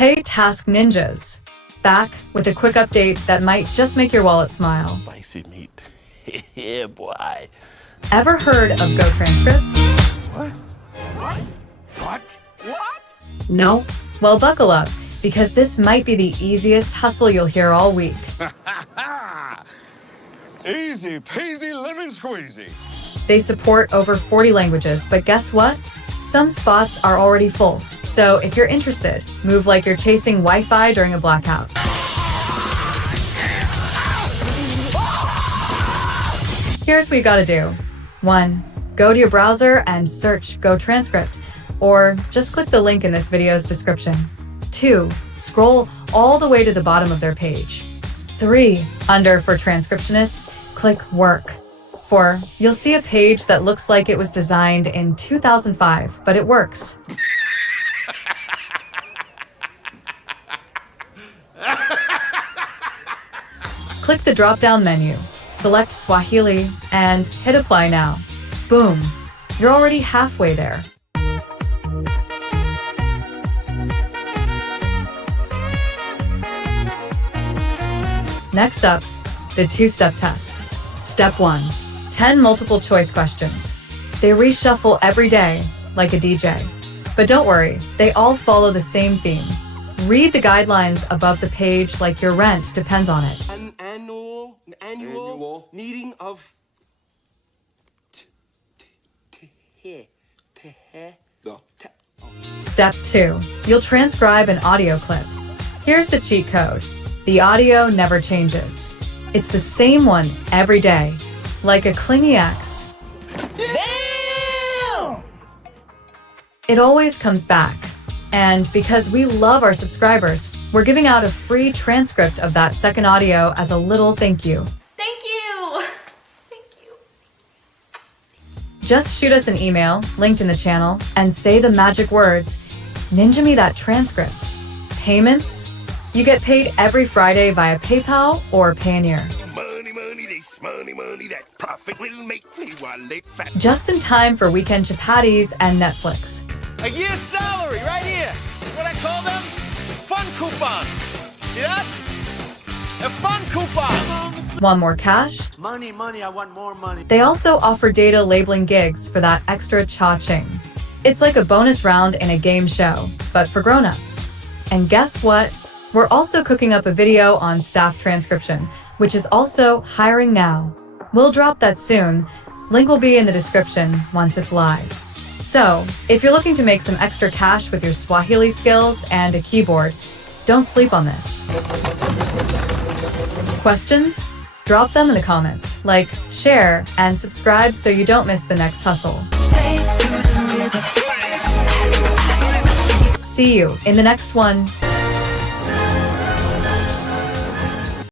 Hey Task Ninjas! Back with a quick update that might just make your wallet smile. Spicy meat. Yeah, boy. Ever heard of GoTranscript? What? What? No? Well, buckle up, because this might be the easiest hustle you'll hear all week. Easy peasy lemon squeezy. They support over 40 languages, but guess what? Some spots are already full. So if you're interested, move like you're chasing Wi-Fi during a blackout. Here's what you gotta do. 1. Go to your browser and search GoTranscript, or just click the link in this video's description. 2. Scroll all the way to the bottom of their page. 3. Under For Transcriptionists, click Work. 4. You'll see a page that looks like it was designed in 2005, but it works. Click the drop-down menu, select Swahili, and hit Apply Now. Boom! You're already halfway there. Next up, the two-step test. Step 1. 10 multiple-choice questions. They reshuffle every day, like a DJ. But don't worry, they all follow the same theme. Read the guidelines above the page like your rent depends on it. An annual meeting of Step 2. You'll transcribe an audio clip. Here's the cheat code. The audio never changes. It's the same one every day, like a clingy ex. Damn! It always comes back. And because we love our subscribers, we're giving out a free transcript of that second audio as a little thank you. Thank you! Thank you. Just shoot us an email, linked in the channel, and say the magic words, "Ninja me that transcript." Payments? You get paid every Friday via PayPal or Payoneer. Money, this money, that profit will make me wallet fat. Just in time for weekend chapatis and Netflix. A year's salary right here. What I call them? Fun coupons. See that? A fun coupon. Want more cash? Money, I want more money. They also offer data labeling gigs for that extra cha-ching. It's like a bonus round in a game show, but for grown-ups. And guess what? We're also cooking up a video on staff transcription, which is also hiring now. We'll drop that soon. Link will be in the description once it's live. So, if you're looking to make some extra cash with your Swahili skills and a keyboard, don't sleep on this. Questions? Drop them in the comments, like, share, and subscribe so you don't miss the next hustle. See you in the next one.